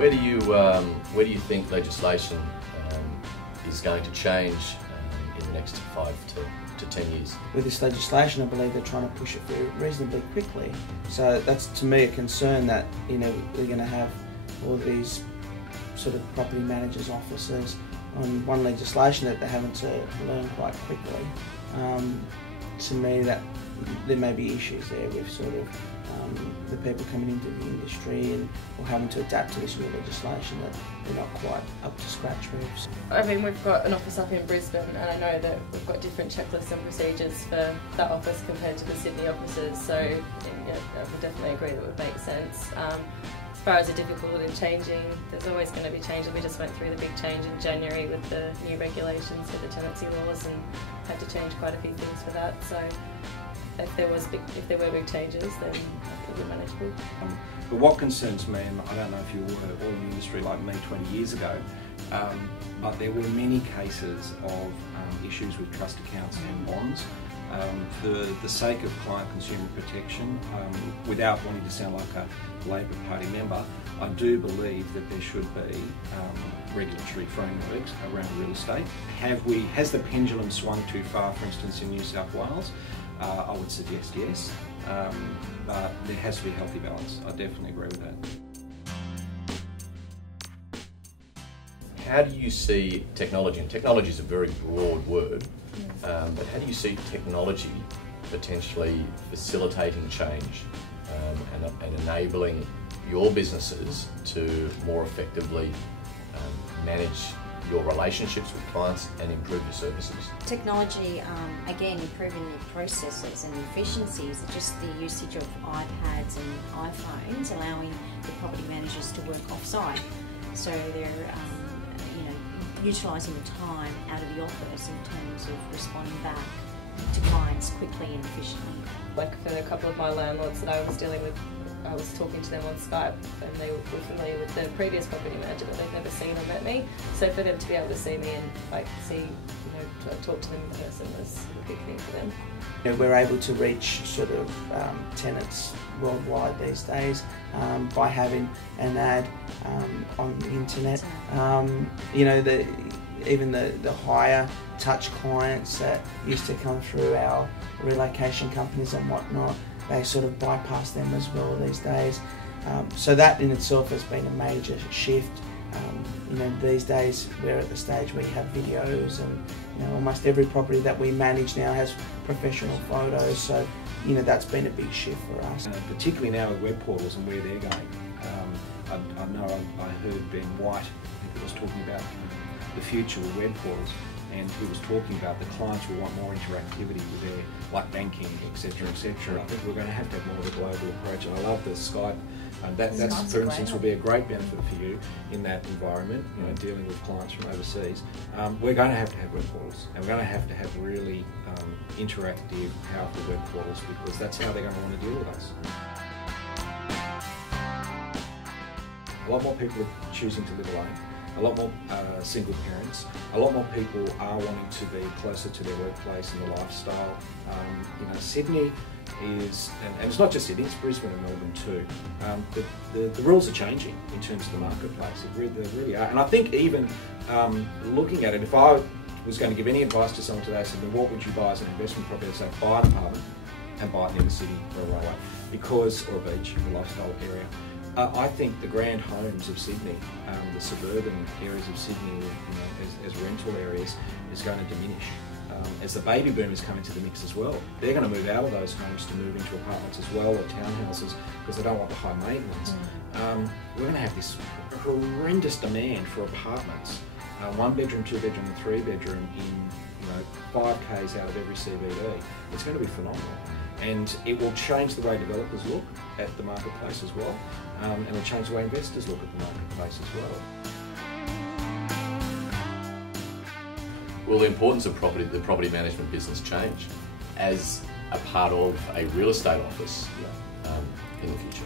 Where do you think legislation is going to change in the next 5 to 10 years? With this legislation, I believe they're trying to push it through reasonably quickly. So that's, to me, a concern that, you know, we're going to have all these sort of property managers' offices on one legislation that they're having to learn quite quickly. To me, that there may be issues there with sort of the people coming into the industry and or having to adapt to this new legislation that they're not quite up to scratch with. I mean, we've got an office up in Brisbane, and I know that we've got different checklists and procedures for that office compared to the Sydney offices, so yeah, I would definitely agree that would make sense. As far as the difficulty in changing, there's always going to be changes. We just went through the big change in January with the new regulations for the tenancy laws and had to change quite a few things for that. So if there were big changes, then it would be manageable. But what concerns me, and I don't know if you were all in the industry like me 20 years ago, but there were many cases of issues with trust accounts and bonds. For the sake of client consumer protection, without wanting to sound like a Labor Party member, I do believe that there should be regulatory frameworks around real estate. Has the pendulum swung too far, for instance, in New South Wales? I would suggest yes, but there has to be a healthy balance. I definitely agree with that. How do you see technology, and technology is a very broad word, but how do you see technology potentially facilitating change and enabling your businesses to more effectively manage your relationships with clients and improve your services? Technology, again, improving your processes and efficiencies, just the usage of iPads and iPhones, allowing the property managers to work off-site. So they're utilising the time out of the office in terms of responding back to clients quickly and efficiently. Like for a couple of my landlords that I was dealing with, I was talking to them on Skype and they were familiar with the previous property manager, but they've never seen or met me. So for them to be able to see me and talk to them in person was a big thing for them. You know, we're able to reach sort of tenants worldwide these days by having an ad on the internet. Even the higher touch clients that used to come through our relocation companies and whatnot, they sort of bypass them as well these days. So that in itself has been a major shift. These days we're at the stage where you have videos, and almost every property that we manage now has professional photos. So that's been a big shift for us. Particularly now with web portals and where they're going. I know I heard Ben White, I think, was talking about the future with web portals, and he was talking about the clients will want more interactivity with their, like banking, etc., etc. I think we're going to have more of a global approach, and I love the Skype. That's, for instance, will be a great benefit for you in that environment, dealing with clients from overseas. We're going to have web portals, and we're going to have really interactive, powerful web portals, because that's how they're going to want to deal with us. A lot more people are choosing to live alone. A lot more single parents. A lot more people are wanting to be closer to their workplace and the lifestyle. Sydney is, and it's not just Sydney, it's Brisbane and Melbourne too. The rules are changing in terms of the marketplace. They really are. And I think even looking at it, if I was going to give any advice to someone today, I said, what would you buy as an investment property? I'd say buy an apartment and buy it near the city or a railway, or a beach, a lifestyle area. I think the grand homes of Sydney, the suburban areas of Sydney, as rental areas, is going to diminish. As the baby boomers come into the mix as well, they're going to move out of those homes to move into apartments as well, or townhouses, because they don't want the high maintenance. We're going to have this horrendous demand for apartments, 1 bedroom, 2 bedroom, and 3 bedroom in 5Ks out of every CBD. It's going to be phenomenal. And it will change the way developers look at the marketplace as well, and it'll change the way investors look at the marketplace as well. Will the importance of the property management business change as a part of a real estate office in the future?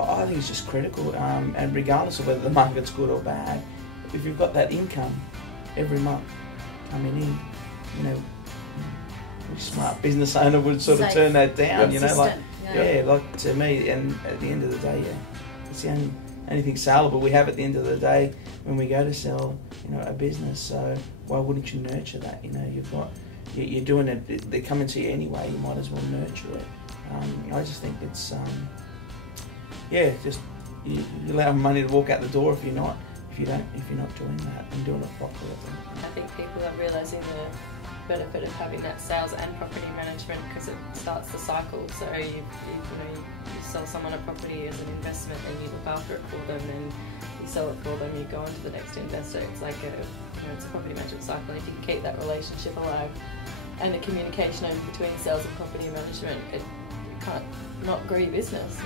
I think it's just critical, and regardless of whether the market's good or bad, if you've got that income every month coming in, a smart business owner would sort of turn that down, like to me, and at the end of the day, it's the anything saleable. We have at the end of the day when we go to sell, a business. So why wouldn't you nurture that? You're doing it. They're coming to you anyway. You might as well nurture it. I just think it's just you allow money to walk out the door if you're not doing that and doing it properly. I think people are realising the benefit of having that sales and property management because it starts the cycle. So you sell someone a property as an investment and you look after it for them, and you sell it for them, you go on to the next investor. It's like it's a property management cycle. If you can keep that relationship alive and the communication between sales and property management, you can't not grow your business.